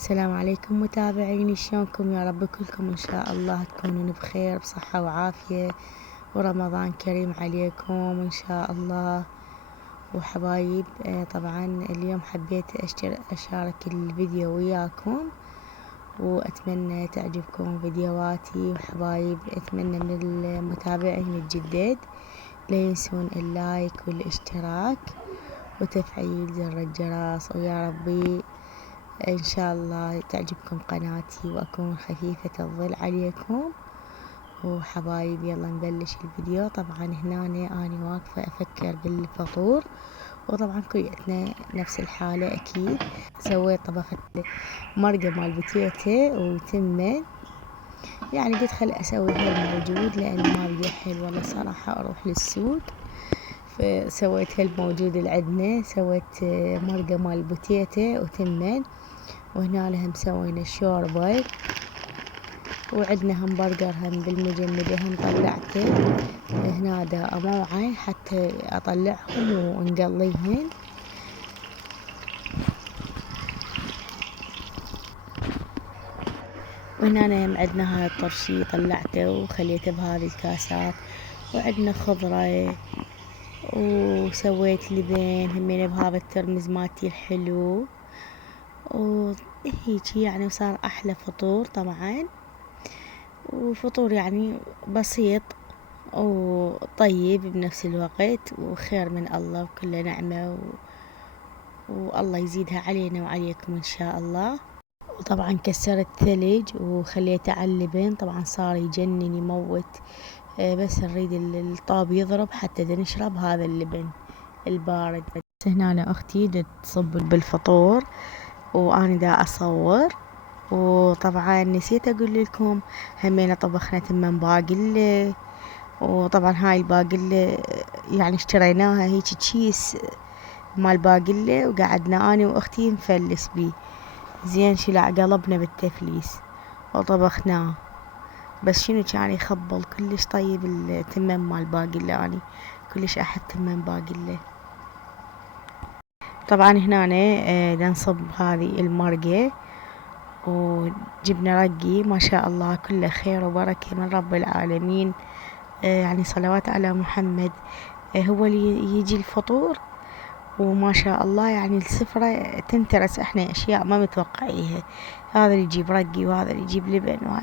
السلام عليكم متابعيني، شلونكم؟ يا رب كلكم إن شاء الله تكونون بخير بصحة وعافية، ورمضان كريم عليكم إن شاء الله. وحبايب، طبعا اليوم حبيت أشارك الفيديو وياكم، وأتمنى تعجبكم فيديوهاتي. وحبايب، أتمنى من المتابعين الجداد لا ينسون اللايك والاشتراك وتفعيل زر الجرس، ويا ربي إن شاء الله تعجبكم قناتي وأكون خفيفة الظل عليكم. وحبايب، يلا نبلش الفيديو. طبعا هنا أنا واقفة أفكر بالفطور، وطبعا كليتنا نفس الحالة أكيد. سويت طبخة مرقة مال بتيتة وتمن، يعني قلت خل أسوي هالموجود لأن ما بدي حيل والله صراحة أروح للسوق، فسويت هالموجود اللي عندنا. سويت مرقة مال بتيتة وتمن، وهنا لهم سوينا شوربة، وعندنا همبرجر هم بالمجمدة هم طلعته هنا دا أموعة حتى أطلعهم ونقليهن. وهنا هم عندنا هاي الطرشي طلعته وخليته بهذه الكاسات، وعندنا خضرة، وسويت لبن همين بهذا الترمز مالتي الحلو، وهيجي يعني وصار أحلى فطور طبعا. وفطور يعني بسيط وطيب بنفس الوقت، وخير من الله وكل نعمة، والله يزيدها علينا وعليكم إن شاء الله. وطبعا كسرت ثلج وخليته على اللبن، طبعا صار يجنن يموت، بس نريد الطاب يضرب حتى نشرب هذا اللبن البارد. هنا أختي تصب بالفطور وأنا دا أصور. وطبعا نسيت أقول لكم همينة طبخنا تمن باقلة، وطبعا هاي الباقلة يعني اشتريناها هيك كيس مال باقلة، وقعدنا أنا وأختي نفلس بيه زين. شلع قلبنا بالتفليس وطبخناه، بس شنو كان يخبل كلش طيب التمن مال باقلة، أنا كلش أحب تمن باقلة. طبعا هنا ننصب هذه المرقة، وجبنا رقي ما شاء الله كله خير وبركة من رب العالمين، يعني صلوات على محمد. هو اللي يجي الفطور وما شاء الله يعني السفرة تنترس، احنا اشياء ما متوقعيها، هذا اللي يجيب رقي وهذا اللي يجيب لبن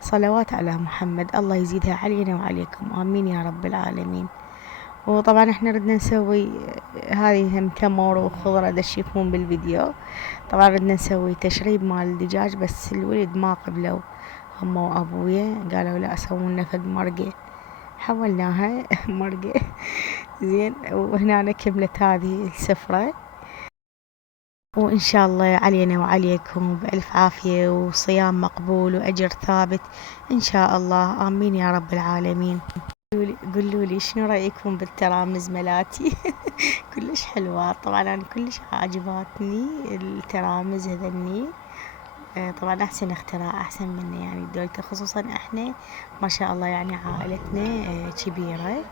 صلوات على محمد، الله يزيدها علينا وعليكم امين يا رب العالمين. وطبعا احنا ردنا نسوي هذه هم تمر وخضرة دا تشوفون بالفيديو. طبعا ردنا نسوي تشريب مال الدجاج، بس الولد ما قبلوا، هم وابويا قالوا لا سووا فد مرقة، حولناها مرقة زين. وهنا كملت هذه السفرة، وإن شاء الله علينا وعليكم بألف عافية وصيام مقبول وأجر ثابت إن شاء الله آمين يا رب العالمين. قولوا لي شنو رأيكم بالترامز ملاتي؟ كلش حلوات طبعا، أنا كلش عاجباتني الترامز هذني. طبعا أحسن اختراع أحسن مني يعني دولته، خصوصا إحنا ما شاء الله يعني عائلتنا كبيرة،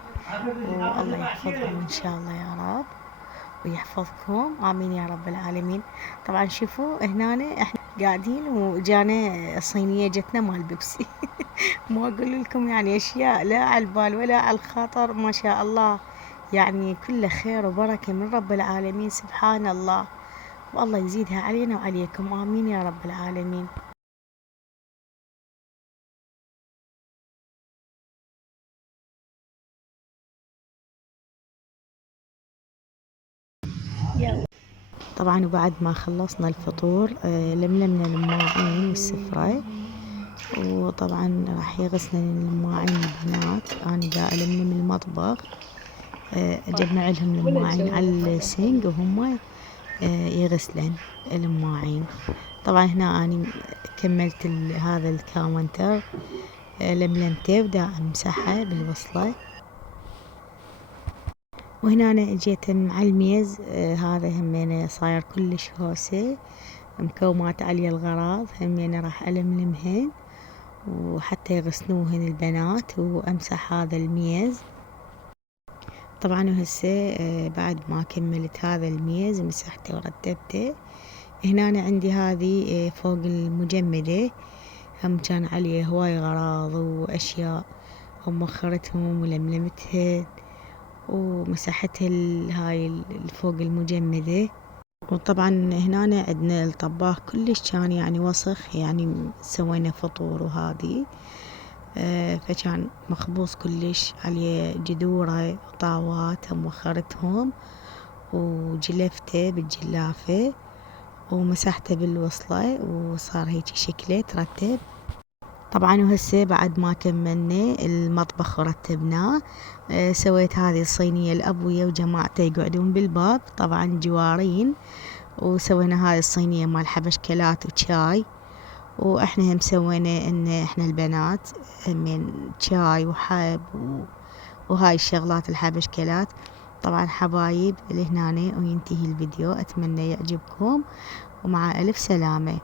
والله يحفظهم إن شاء الله يا رب ويحفظكم آمين يا رب العالمين. طبعا شوفوا هنا إحنا قاعدين وجانا صينية جتنا مال بيبسي ما أقول لكم يعني أشياء لا على البال ولا على الخاطر، ما شاء الله يعني كله خير وبركة من رب العالمين سبحان الله، والله يزيدها علينا وعليكم آمين يا رب العالمين. طبعا وبعد ما خلصنا الفطور لملمنا الماعين والسفرة، وطبعا راح يغسلن الماعين البنات، أنا دا ألم من المطبخ، أجمع لهم الماعين على السينج وهم يغسلن الماعين. طبعا هنا أنا كملت هذا الكاونتر، لملمته ودا أمسحه بالوصلة. وهنا أنا اجيت مع الميز، هذا همينه صاير كلش هوسة، مكومات عليه الغراض همينه راح ألملمهن وحتى يغسلوهن البنات، وأمسح هذا الميز. طبعا وهسه بعد ما كملت هذا الميز مسحته ورتبته، هنا عندي هذه فوق المجمدة، هم كان عليه هواي غراض وأشياء، هم وخرتهم ولملمتها ومسحتها هاي فوق المجمدة. وطبعا هنا عندنا الطباخ كلش كان يعني وسخ، يعني سوينا فطور وهذي فكان مخبوص كلش، عليه جذوره وطاوات هم وخرتهم وجلفته بالجلافة ومسحته بالوصلة وصار هيجي شكله ترتب. طبعا وهسه بعد ما كملنا المطبخ ورتبناه سويت هذه الصينية لأبويا وجماعته يقعدون بالباب، طبعا جوارين، وسوينا هاي الصينية مال حبشكلات وشاي، واحنا هم سوينا ان احنا البنات من شاي وحب وهاي الشغلات الحبشكلات. طبعا حبايب لهنا وينتهي الفيديو، اتمنى يعجبكم ومع الف سلامة.